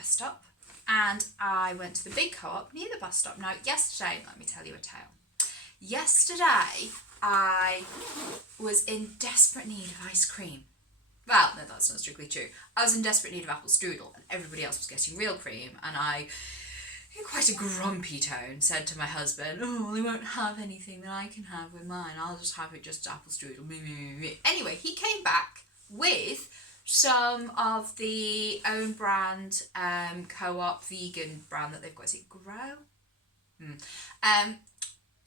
bus stop and I went to the big co-op near the bus stop. Now, yesterday, let me tell you a tale. Yesterday, I was in desperate need of ice cream. Well, no, that's not strictly true. I was in desperate need of apple strudel and everybody else was getting real cream, and I, in quite a grumpy tone, said to my husband, oh, they won't have anything that I can have with mine. I'll just have it just apple strudel. Anyway, he came back with some of the own brand co-op vegan brand that they've got. Is it Grow?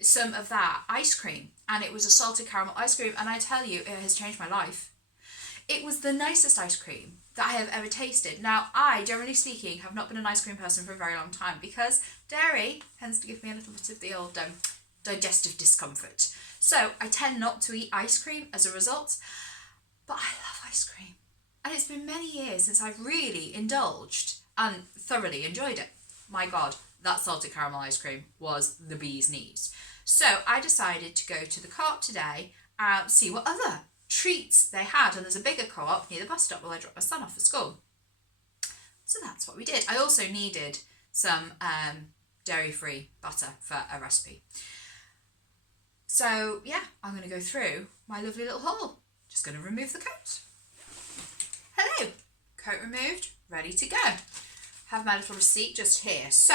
Some of that ice cream, and it was a salted caramel ice cream, and I tell you, it has changed my life. It was the nicest ice cream that I have ever tasted. Now, I, generally speaking, have not been an ice cream person for a very long time because dairy tends to give me a little bit of the old digestive discomfort. So I tend not to eat ice cream as a result, but I love ice cream. And it's been many years since I've really indulged and thoroughly enjoyed it. My God, that salted caramel ice cream was the bee's knees. So I decided to go to the co-op today and see what other treats they had. And there's a bigger co-op near the bus stop where I dropped my son off at school. So that's what we did. I also needed some dairy-free butter for a recipe. So yeah, I'm going to go through my lovely little haul. Just going to remove the coat. Hello, coat removed, ready to go. Have my little receipt just here. So,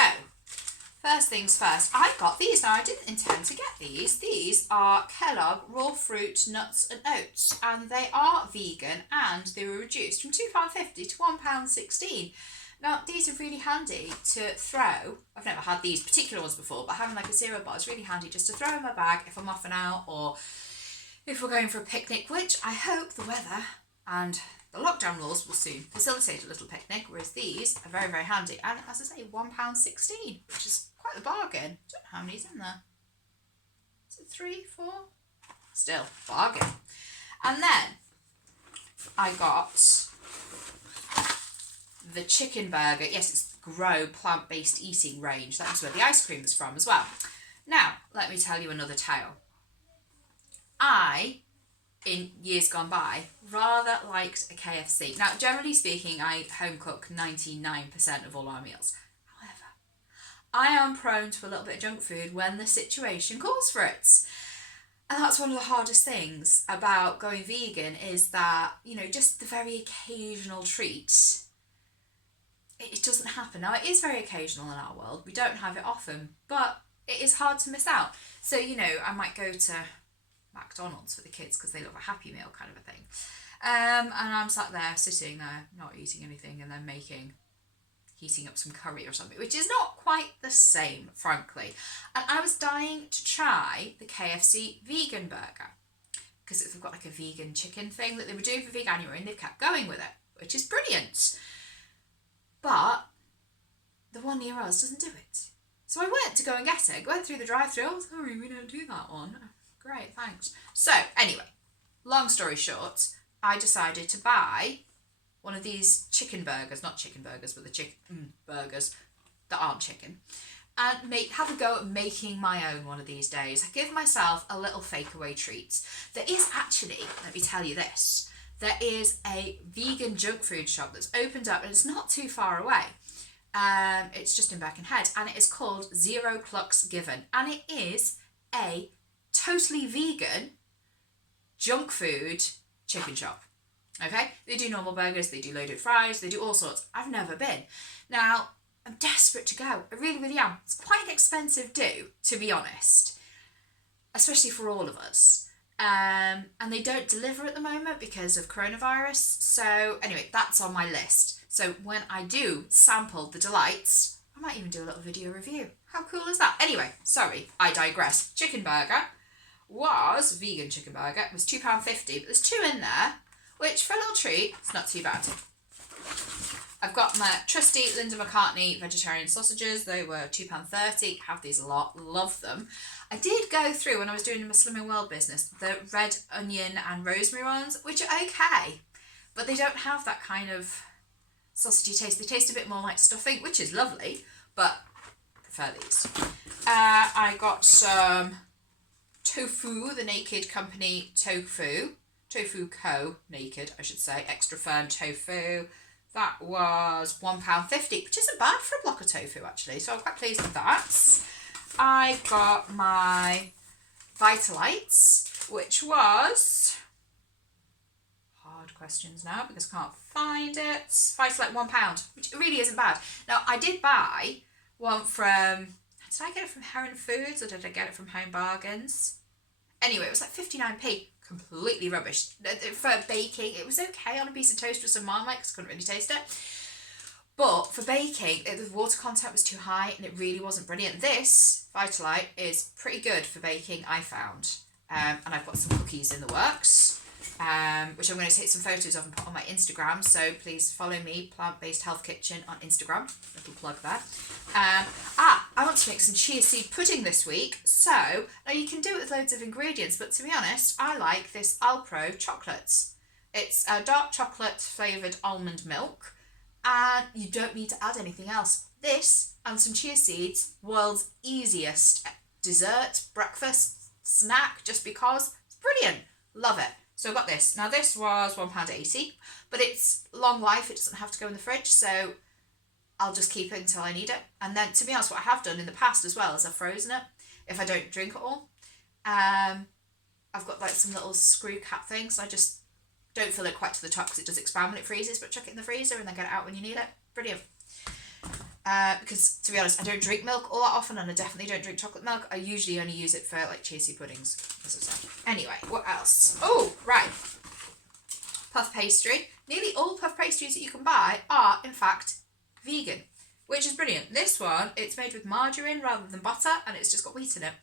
first things first, I got these. Now, I didn't intend to get these. These are Kellogg Raw Fruit, Nuts and Oats, and they are vegan, and they were reduced from £2.50 to £1.16. Now, these are really handy to throw. I've never had these particular ones before, but having like a cereal bar is really handy just to throw in my bag if I'm off and out, or if we're going for a picnic, which I hope the weather and the lockdown rules will soon facilitate a little picnic, whereas these are very, very handy. And as I say, £1.16, which is quite a bargain. I don't know how many's in there. Is it 3, 4? Still, bargain. And then I got the chicken burger. Yes, it's Grow plant-based eating range. That was where the ice cream was from as well. Now, let me tell you another tale. I, in years gone by, rather liked a KFC. Now, generally speaking, I home cook 99% of all our meals. However, I am prone to a little bit of junk food when the situation calls for it. And that's one of the hardest things about going vegan is that, you know, just the very occasional treat, it doesn't happen. Now, it is very occasional in our world. We don't have it often, but it is hard to miss out. So, you know, I might go to McDonald's for the kids because they love a Happy Meal kind of a thing. And I'm sat there, sitting there, not eating anything, and then heating up some curry or something, which is not quite the same, frankly. And I was dying to try the KFC vegan burger because they've got like a vegan chicken thing that they were doing for Veganuary, and they've kept going with it, which is brilliant. But the one near us doesn't do it. So I went to go and get it. I went through the drive-thru. Oh, sorry, we don't do that one. Great, thanks. So, anyway, long story short, I decided to buy one of these chicken burgers, not chicken burgers, but the chicken burgers that aren't chicken, and have a go at making my own one of these days. I give myself a little fake-away treat. There is actually, let me tell you this, there is a vegan junk food shop that's opened up, and it's not too far away. It's just in Birkenhead, and it is called Zero Clucks Given, and it is a totally vegan junk food chicken shop. Okay, they do normal burgers, they do loaded fries, they do all sorts. I've never been. Now, I'm desperate to go. I really, really am. It's quite an expensive do, to be honest, especially for all of us. And they don't deliver at the moment because of coronavirus. So anyway, that's on my list. So when I do sample the delights, I might even do a little video review. How cool is that? Anyway, sorry, I digress. Chicken burger was, vegan chicken burger, was £2.50, but there's 2 in there, which for a little treat, it's not too bad. I've got my trusty Linda McCartney vegetarian sausages. They were £2.30. Have these a lot. Love them. I did go through, when I was doing my Slimming World business, the red onion and rosemary ones, which are okay, but they don't have that kind of sausagey taste. They taste a bit more like stuffing, which is lovely, but I prefer these. I got some tofu, the Naked Company tofu. Tofu Co. Naked, I should say. Extra firm tofu. That was £1.50, which isn't bad for a block of tofu actually, so I'm quite pleased with that. I got my Vitalites, which was, hard questions now because I can't find it, Vitalite £1, which really isn't bad. Now I did buy one from, did I get it from Heron Foods or did I get it from Home Bargains? Anyway, it was like 59p. Completely rubbish. For baking, it was okay on a piece of toast with some Marmite because I couldn't really taste it. But for baking, the water content was too high and it really wasn't brilliant. This Vitalite is pretty good for baking, I found. And I've got some cookies in the works, which I'm going to take some photos of and put on my Instagram. So please follow me, Plant Based Health Kitchen on Instagram. Little plug there. I want to make some chia seed pudding this week. So, now you can do it with loads of ingredients, but to be honest, I like this Alpro chocolates. It's a dark chocolate flavoured almond milk, and you don't need to add anything else. This and some chia seeds, world's easiest dessert, breakfast, snack, just because. It's brilliant. Love it. So I got this. Now this was £1.80, but it's long life. It doesn't have to go in the fridge, so I'll just keep it until I need it. And then, to be honest, what I have done in the past as well is I've frozen it if I don't drink it all. I've got like some little screw cap things. I just don't fill it quite to the top because it does expand when it freezes, but chuck it in the freezer and then get it out when you need it. Brilliant. Because, to be honest, I don't drink milk all that often, and I definitely don't drink chocolate milk. I usually only use it for like chia seed puddings, as I said. Anyway, what else? Oh, right. Puff pastry. Nearly all puff pastries that you can buy are, in fact, vegan, which is brilliant. This one, it's made with margarine rather than butter, and it's just got wheat in it.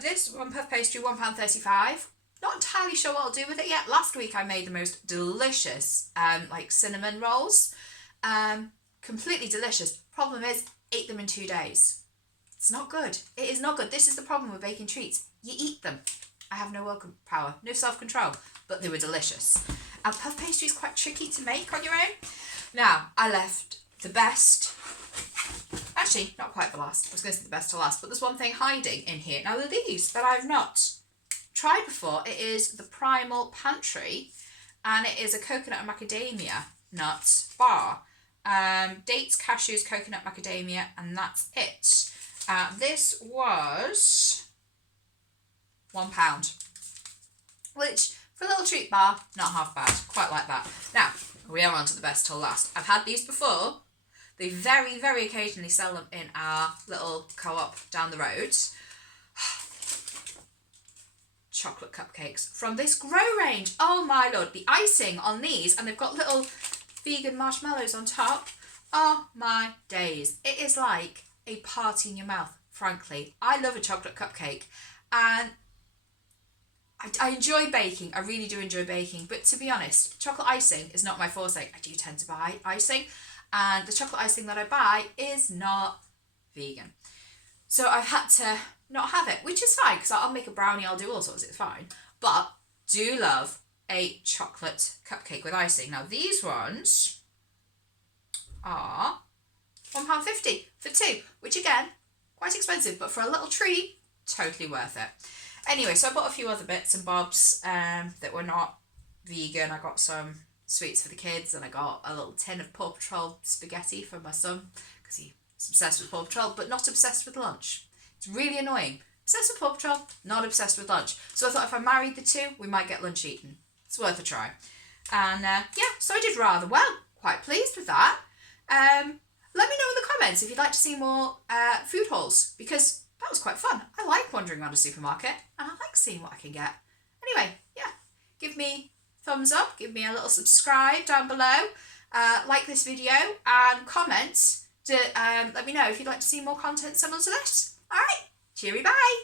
This one puff pastry, £1.35. Not entirely sure what I'll do with it yet. Last week I made the most delicious like cinnamon rolls. Completely delicious. Problem is, ate them in 2 days. It's not good. It is not good. This is the problem with baking treats. You eat them. I have no willpower, no self-control, but they were delicious. And puff pastry is quite tricky to make on your own. Now, I left the best, actually not quite the last, I was going to say the best to last, but there's one thing hiding in here. Now they're these that I've not tried before. It is the Primal Pantry, and it is a coconut and macadamia nut bar. Dates, cashews, coconut, macadamia, and that's it. This was £1, which for a little treat bar, not half bad. Quite like that. Now, we are on to the best till last. I've had these before. They very, very occasionally sell them in our little co-op down the road. Chocolate cupcakes from this Grow range. Oh my lord, the icing on these, and they've got little vegan marshmallows on top. Oh my days. It is like a party in your mouth, frankly. I love a chocolate cupcake, and I enjoy baking. I really do enjoy baking, but to be honest, chocolate icing is not my forte. I do tend to buy icing, and the chocolate icing that I buy is not vegan. So I've had to not have it, which is fine, because I'll make a brownie, I'll do all sorts, it's fine. But do love a chocolate cupcake with icing. Now these ones are £1.50 for 2, which again, quite expensive, but for a little treat, totally worth it. Anyway, so I bought a few other bits and bobs that were not vegan. I got some sweets for the kids, and I got a little tin of Paw Patrol spaghetti for my son, because he's obsessed with Paw Patrol, but not obsessed with lunch. It's really annoying. Obsessed with Paw Patrol, not obsessed with lunch. So I thought if I married the two, we might get lunch eaten. It's worth a try. And yeah, so I did rather well. Quite pleased with that. Let me know in the comments if you'd like to see more food hauls, because that was quite fun. I like wandering around a supermarket, and I like seeing what I can get. Anyway, yeah, give me thumbs up, give me a little subscribe down below, like this video, and comment to let me know if you'd like to see more content similar to this. Alright, cheery bye!